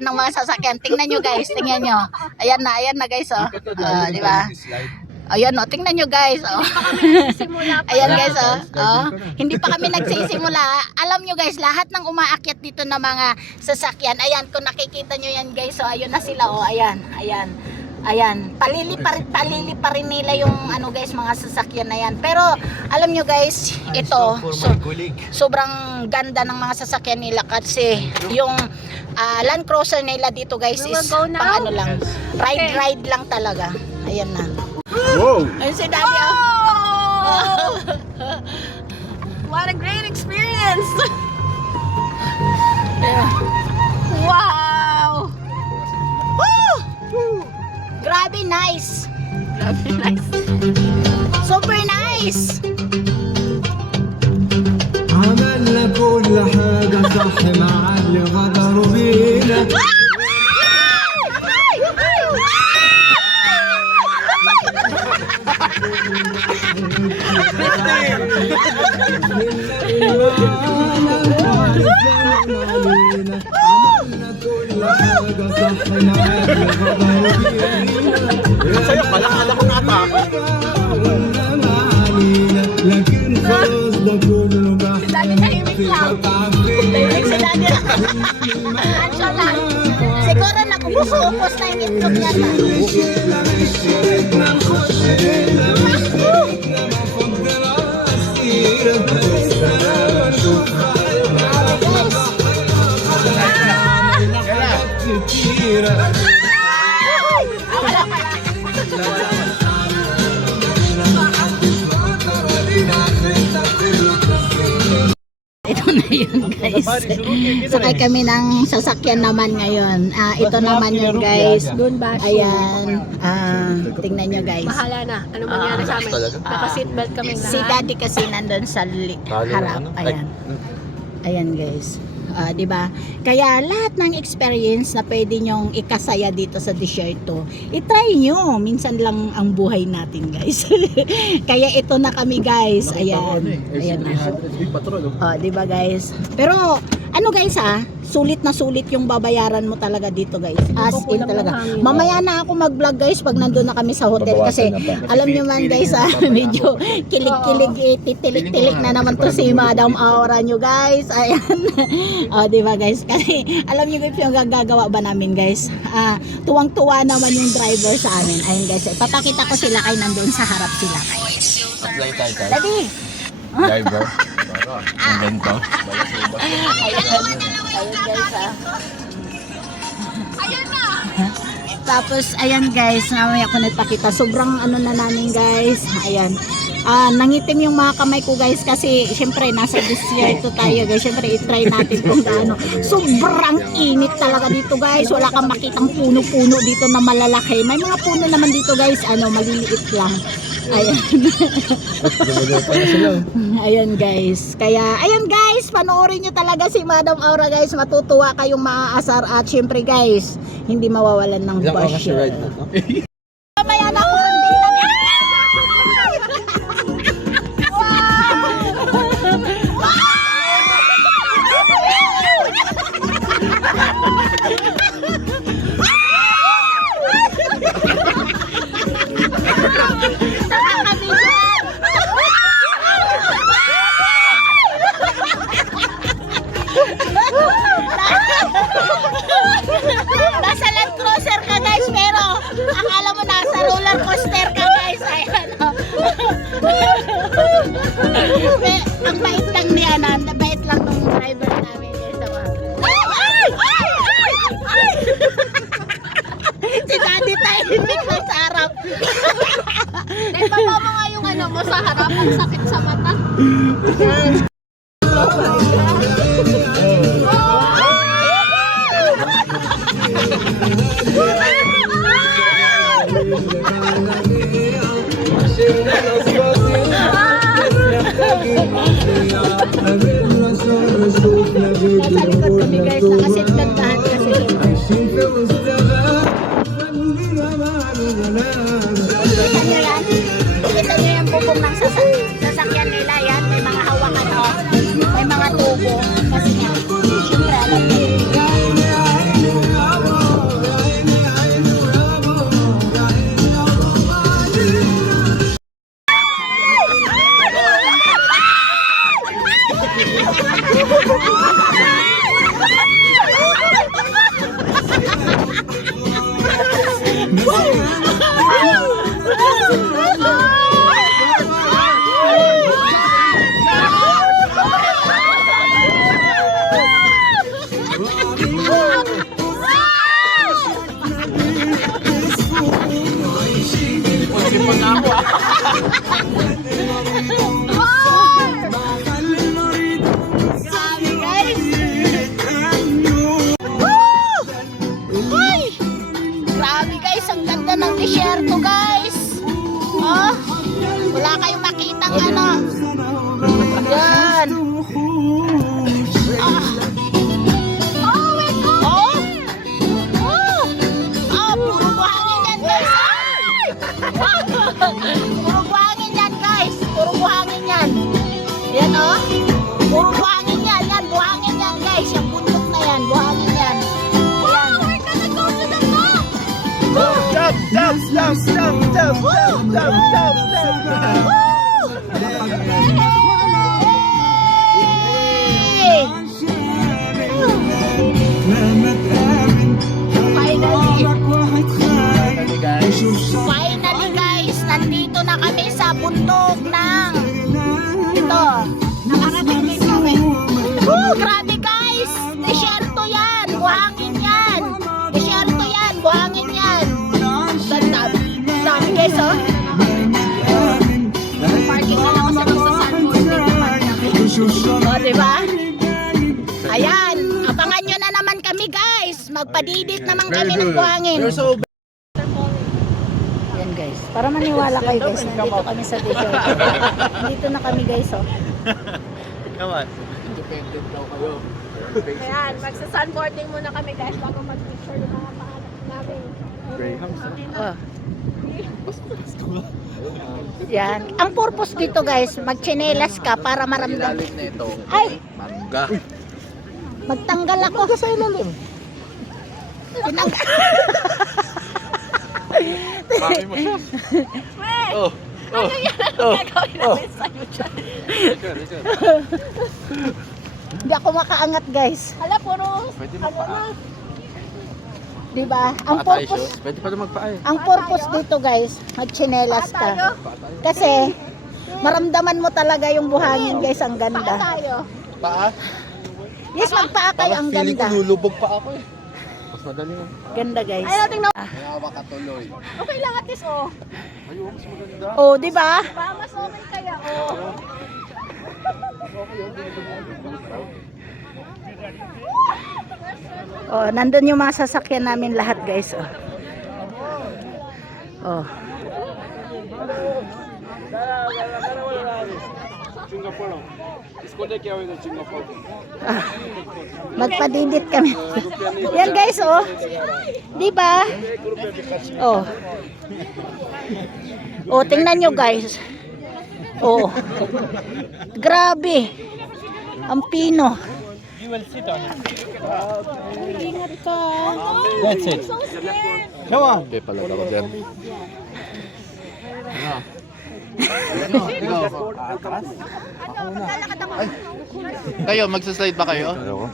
ng mga sasakyan. Tingnan nyo guys, tingnan nyo. Ayan na guys, oh. Di ba? Ayan, oh, tingnan nyo guys, oh. Ayan guys, oh. Oh. Hindi pa kami nagsisimula. Alam nyo guys, lahat ng umaakyat dito na mga sasakyan, ayan, kung nakikita nyo yan guys, oh, ayun na sila, oh, ayan. Palili pa rin nila yung ano guys, mga sasakyan na yan. Pero alam nyo guys, ito sobrang ganda ng mga sasakyan nila kasi yung Land Cruiser nila dito guys is pang ano lang, ride lang talaga. Ayan na. Whoa! Ayun si Daddy, oh. What a great experience! Wow! Woo! Grabe nice. Super nice. عملنا كل حاجة صح مع اللي غدروا بينا. Sa'yo pala, kala ko nata. Daddy tahimik lang. Tahimik si Daddy. Ansyo lang. Siguro nakubusupos na yung itlog niya. Ito na yun guys. Sakay kami ng sasakyan naman ngayon. Ito naman yun guys. Ayan. Tingnan nyo guys. Mahala na. Ano mangyari sa amin? Naka-seatbelt kami lahat. Si Daddy kasi nandun sa harap. Ayan. Ayan guys. 'Di ba? Kaya lahat ng experience na pwede nyong ikasaya dito sa desierto, i-try nyo. Minsan lang ang buhay natin, guys. Kaya ito na kami, guys. Ayan. Ayan na. 'Di ba, guys? Pero ano guys sulit na sulit yung babayaran mo talaga dito guys. As in talaga. Mamaya na ako mag-vlog guys pag nandun na kami sa hotel kasi alam nyo man guys medyo kilig-kilig titilik-tilik na naman to si Madam Aura nyo guys. Ayan. Diba guys? Kasi alam nyo guys yung gagagawa ba namin guys. Tuwang-tuwa naman yung driver sa amin. Ayun guys. Papakita ko sila kay nandun sa harap sila kay. Daddy! Driver. Ang ganito. Ayun guys Tapos ayan guys, mamaya ko nagpakita. Sobrang ano na namin guys. Ayan. Nangitim yung mga kamay ko guys kasi syempre nasa desierto tayo guys. Syempre i-try natin kung gaano. Sobrang init talaga dito guys. Wala kang makitang puno-puno dito na malalaki. May mga puno naman dito guys, maliliit lang. Ayan. Ayan guys. Kaya ayan guys, panoorin nyo talaga si Madam Aura guys. Matutuwa kayong maaasar at syempre guys, hindi mawawalan ng bash. Mamaya na ako nasa Land Cruiser ka guys, pero akala mo nasa roller coaster ka guys. Ayan, ang bait lang niya, bait lang ng driver namin guys. Si Daddy tahimik lang sa harap. Baba mo nga yung ano mo sa harap. Ang sakit sa mata. Nasa likod kami guys, nakasit-gandahan kasi. Kita nyo yan? Kita nyo yung bubong ng sasakyan nila yan. May mga hawakan may mga tubo. Kasi nga, syempre alam nyo. Hey! Finally guys, nandito na kami sa bundok ng ito. Nakarating din kami. Grabe guys! Desierto yan! Buhangin yan! Desierto yan! Buhangin yan! Ganda. Dami guys oh. Parking na lang kasi magsasanboard dito. O diba? Ayan! Abangan nyo na naman kami guys! Magpadidit naman kami ng buhangin. Yan guys. Para maniwala kayo guys, nandito kami sa desert. Nandito na kami guys oh. Naman. Ayan, magsa-sunboarding muna kami guys bago mag-picture yung mga pangalan namin. Oh. Yan. Ang purpose dito guys, magtsinelas ka para maramdam. Nito. Ay! Mangga. Magtanggal ako. Sa ilalim. Tinanggal. Mami mo siya. Oh. Ano yan ang gagawin namin sa'yo dyan? Hindi ako makaangat guys. Hala, puro Pwede ano magpaa. na. Diba? Ang purpose, Pwede pa magpaa eh. ang purpose dito guys, magtsinelas Tayo. ka. Kasi maramdaman mo talaga yung buhangin guys, ang Paa ganda. tayo. Paa? Yes, magpaa kayo, ang Feeling ganda. ko lulubog pa ako eh. Mas madali na. Ganda guys. Ayaw tingnan. Hawa ka tuloy. Okay lang at least oh. Ayun, mas maganda. Oh, diba? Diba? Mas okay kaya oh. Oh, nandun yung mga sasakyan namin lahat guys. Oh. Oh. Ah, magpadidit kami. Yan guys, oh. Di ba? Oh. Oh, tingnan nyo guys. Oh. Grabe. Ang pino. Ingat ka. That's it. So scared. Come on. Okay, pala ako dyan. Maglalakad ako. Kayo, magsaslide ba kayo? Ayoko.